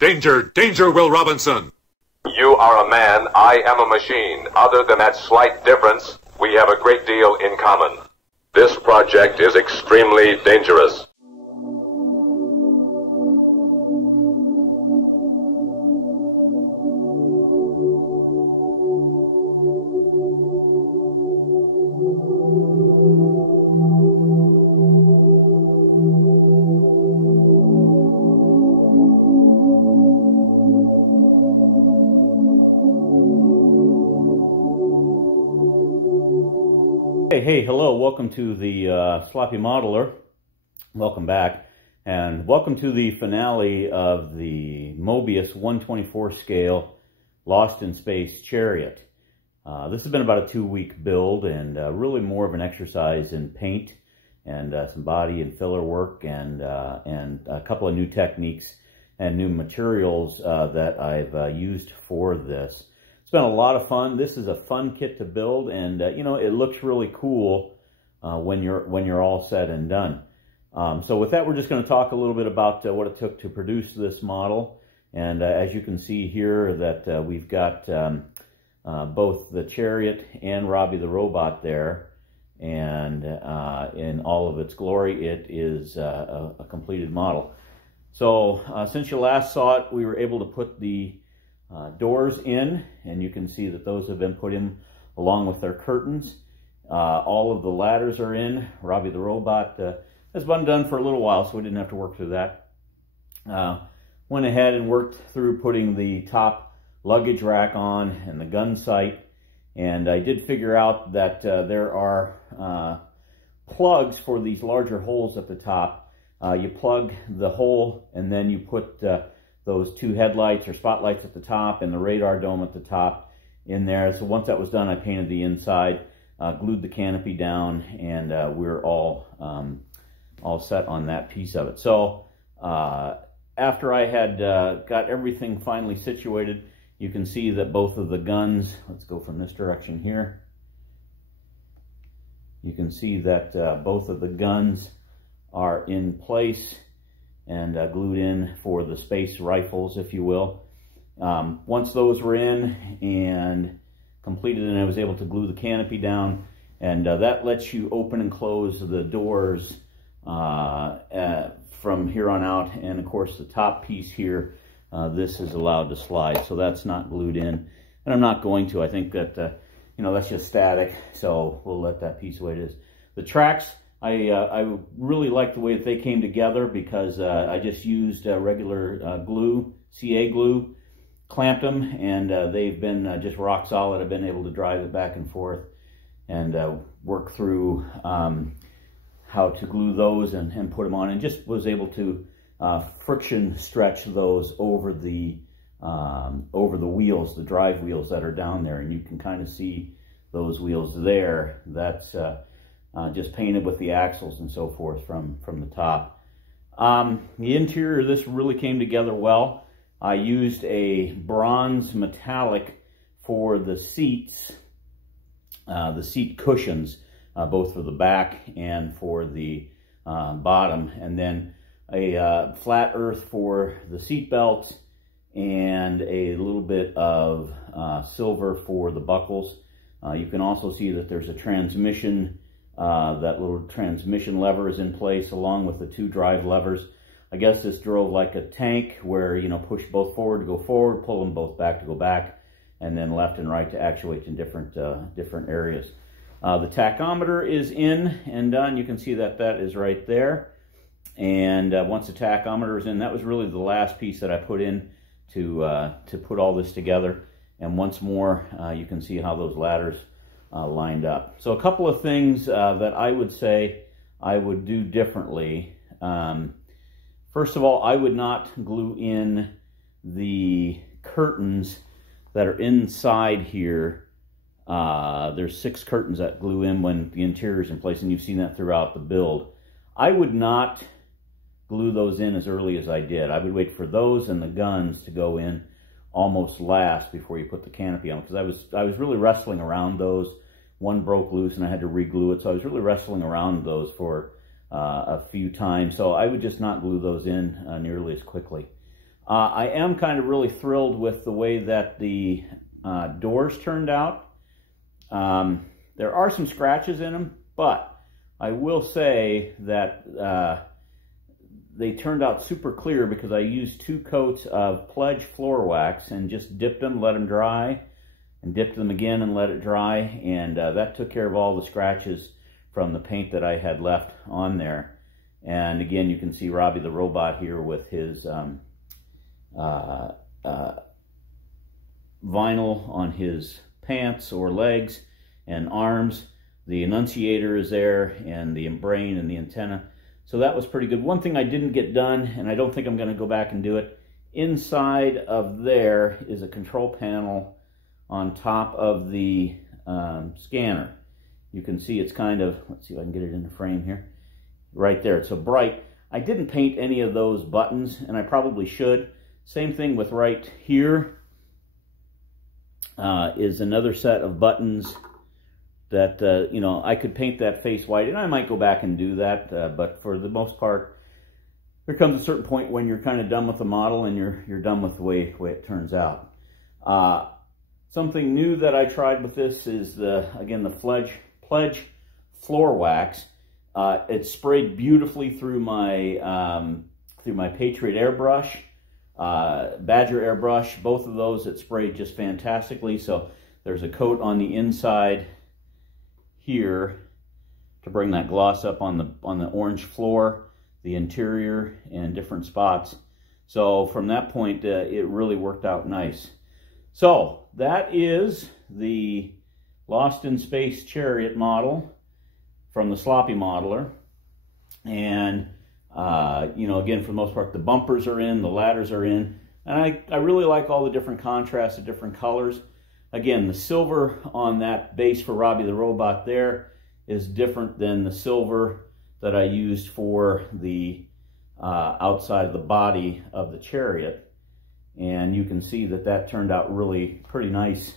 Danger! Danger, Will Robinson! You are a man, I am a machine. Other than that slight difference, we have a great deal in common. This project is extremely dangerous. Hey, hello, welcome to the Sloppy Modeler. Welcome back, and welcome to the finale of the Moebius 1/24 scale Lost in Space Chariot. This has been about a 2-week build, and really more of an exercise in paint and some body and filler work, and a couple of new techniques and new materials that I've used for this. It's been a lot of fun. This is a fun kit to build, and you know, it looks really cool when you're all said and done. So with that, we're just going to talk a little bit about what it took to produce this model. And as you can see here, that we've got both the Chariot and Robbie the robot there, and in all of its glory, it is a completed model. So since you last saw it, we were able to put the doors in, and you can see that those have been put in along with their curtains. All of the ladders are in. Robbie the robot has been done for a little while, so we didn't have to work through that. Went ahead and worked through putting the top luggage rack on and the gun sight, and I did figure out that there are plugs for these larger holes at the top. You plug the hole, and then you put those 2 headlights or spotlights at the top and the radar dome at the top in there. So once that was done, I painted the inside, glued the canopy down, and we're all set on that piece of it. So after I had got everything finally situated, you can see that both of the guns, let's go from this direction here. You can see that both of the guns are in place and glued in for the space rifles, if you will. Once those were in and completed, and I was able to glue the canopy down, and that lets you open and close the doors from here on out. And of course, the top piece here, this is allowed to slide, so that's not glued in, and I'm not going to. I think that you know, that's just static, so we'll let that piece the way it is. The tracks, I really like the way that they came together, because I just used regular glue, CA glue, clamped them, and they've been just rock solid. I've been able to drive it back and forth and work through how to glue those and put them on, and just was able to friction stretch those over the wheels, the drive wheels that are down there, and you can kind of see those wheels there. That's just painted with the axles and so forth from the top. The interior of this really came together well. I used a bronze metallic for the seats, the seat cushions, both for the back and for the bottom, and then a flat earth for the seat belts, and a little bit of silver for the buckles. You can also see that there's a transmission. That little transmission lever is in place, along with the 2 drive levers. I guess this drove like a tank, where, you know, push both forward to go forward, pull them both back to go back, and then left and right to actuate in different areas. The tachometer is in and done. You can see that that is right there. And once the tachometer is in, that was really the last piece that I put in to put all this together. And once more, you can see how those ladders lined up. So a couple of things that I would say I would do differently. First of all, I would not glue in the curtains that are inside here. There's 6 curtains that glue in when the interior is in place, and you've seen that throughout the build. I would not glue those in as early as I did. I would wait for those and the guns to go in almost last before you put the canopy on, because I was really wrestling around those. One broke loose and I had to re-glue it, so I was really wrestling around those for a few times. So I would just not glue those in nearly as quickly. I am kind of really thrilled with the way that the doors turned out. There are some scratches in them, but I will say that they turned out super clear because I used 2 coats of Pledge floor wax and just dipped them, let them dry, and dipped them again and let it dry, and that took care of all the scratches from the paint that I had left on there. And again, you can see Robbie the robot here with his vinyl on his pants or legs and arms. The annunciator is there, and the brain and the antenna. So that was pretty good. One thing I didn't get done, and I don't think I'm going to go back and do it, inside of there is a control panel on top of the scanner. You can see it's kind of, let's see if I can get it in the frame here. Right there, it's so bright. I didn't paint any of those buttons, and I probably should. Same thing with right here is another set of buttons that, you know, I could paint that face white, and I might go back and do that, but for the most part, there comes a certain point when you're kind of done with the model and you're done with the way it turns out. Something new that I tried with this is, again, the Pledge floor wax. It sprayed beautifully through my Patriot airbrush, Badger airbrush. Both of those, it sprayed just fantastically. So there's a coat on the inside here to bring that gloss up on the orange floor, the interior, and different spots. So from that point, it really worked out nice. So that is the Lost in Space Chariot model from the Sloppy Modeler. And you know, again, for the most part, the bumpers are in, the ladders are in, and I really like all the different contrasts, the different colors. Again, the silver on that base for Robbie the Robot there is different than the silver that I used for the outside of the body of the Chariot. And you can see that that turned out really pretty nice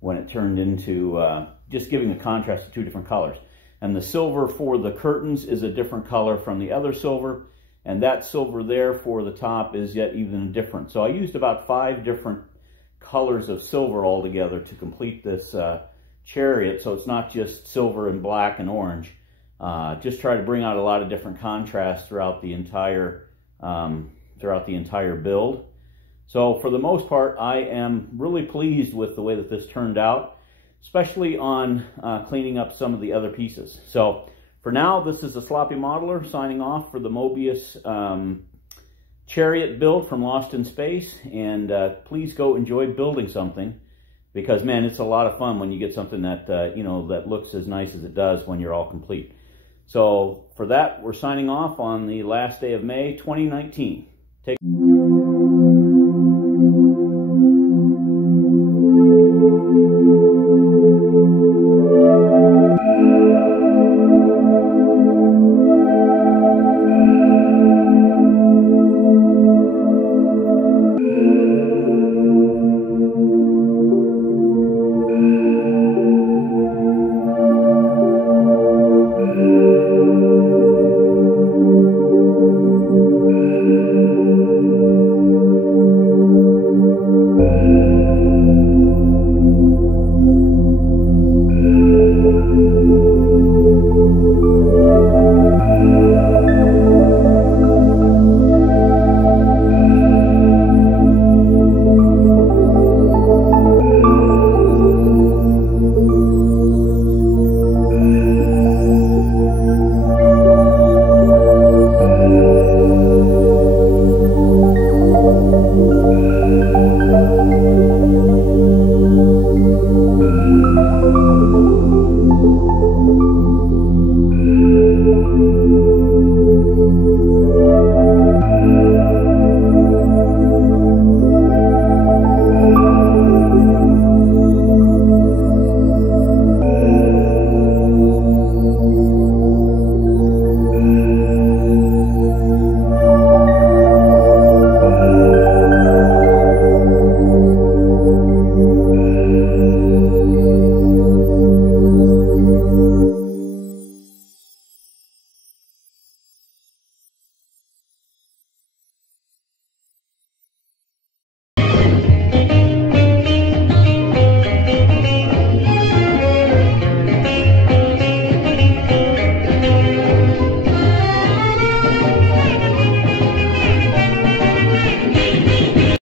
when it turned into just giving a contrast to 2 different colors. And the silver for the curtains is a different color from the other silver, and that silver there for the top is yet even different. So I used about 5 different colors of silver altogether to complete this Chariot, so it's not just silver and black and orange. Just try to bring out a lot of different contrasts throughout the entire build. So for the most part, I am really pleased with the way that this turned out, especially on cleaning up some of the other pieces. So for now, this is the Sloppy Modeler signing off for the Moebius Chariot build from Lost in Space. And please go enjoy building something, because man, it's a lot of fun when you get something that you know, that looks as nice as it does when you're all complete. So for that, we're signing off on the last day of May 2019. Take